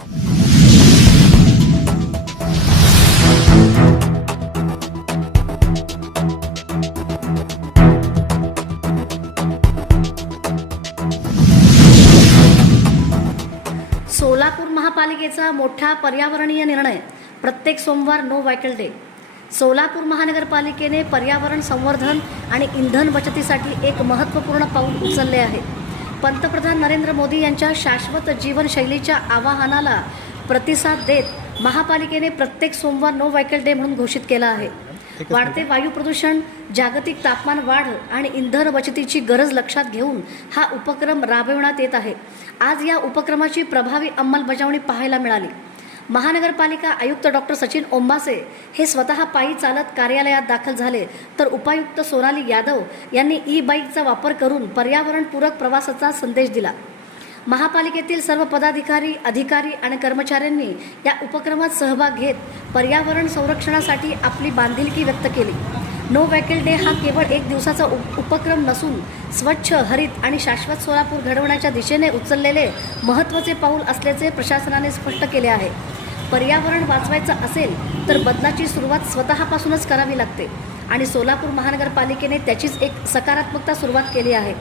सोलापूर महापालिकेचा मोठा पर्यावरणीय निर्णय, प्रत्येक सोमवार नो व्हेकल डे। सोलापूर महानगरपालिकेने पर्यावरण संवर्धन आणि इंधन बचतीसाठी एक महत्त्वपूर्ण पाऊल उचलले आहे। पंतप्रधान नरेंद्र मोदी यांच्या शाश्वत जीवनशैलीच्या आवाहनाला प्रतिसाद देत महापालिकेने प्रत्येक सोमवार नो व्हेकल डे म्हणून घोषित केला आहे। वाढते वायू प्रदूषण, जागतिक तापमान वाढ आणि इंधन बचतीची गरज लक्षात घेऊन हा उपक्रम राबविण्यात येत आहे। आज या उपक्रमाची प्रभावी अंमलबजावणी पाहायला मिळाली। महानगरपालिका आयुक्त डॉक्टर सचिन ओंबासे हे स्वतः पायी चालत कार्यालयात दाखल झाले, तर उपायुक्त सोनाली यादव यांनी ई बाईकचा वापर करून पर्यावरणपूरक प्रवासाचा संदेश दिला। महापालिकेतील सर्व पदाधिकारी, अधिकारी आणि कर्मचाऱ्यांनी या उपक्रमात सहभाग घेत पर्यावरण संरक्षणासाठी आपली बांधिलकी व्यक्त केली। नो व्हेकल डे हा केवळ एक दिवसाचा उपक्रम नसून स्वच्छ, हरित आणि शाश्वत सोलापूर घडवण्याच्या दिशेने उचललेले महत्त्वाचे पाऊल असल्याचे प्रशासनाने स्पष्ट केले आहे। पर्यावरण वाचवायचं असेल तर बदलाची सुरुवात स्वतःपासूनच करावी लागते आणि सोलापूर महानगरपालिकेने त्याचीच एक सकारात्मक सुरुवात केली आहे।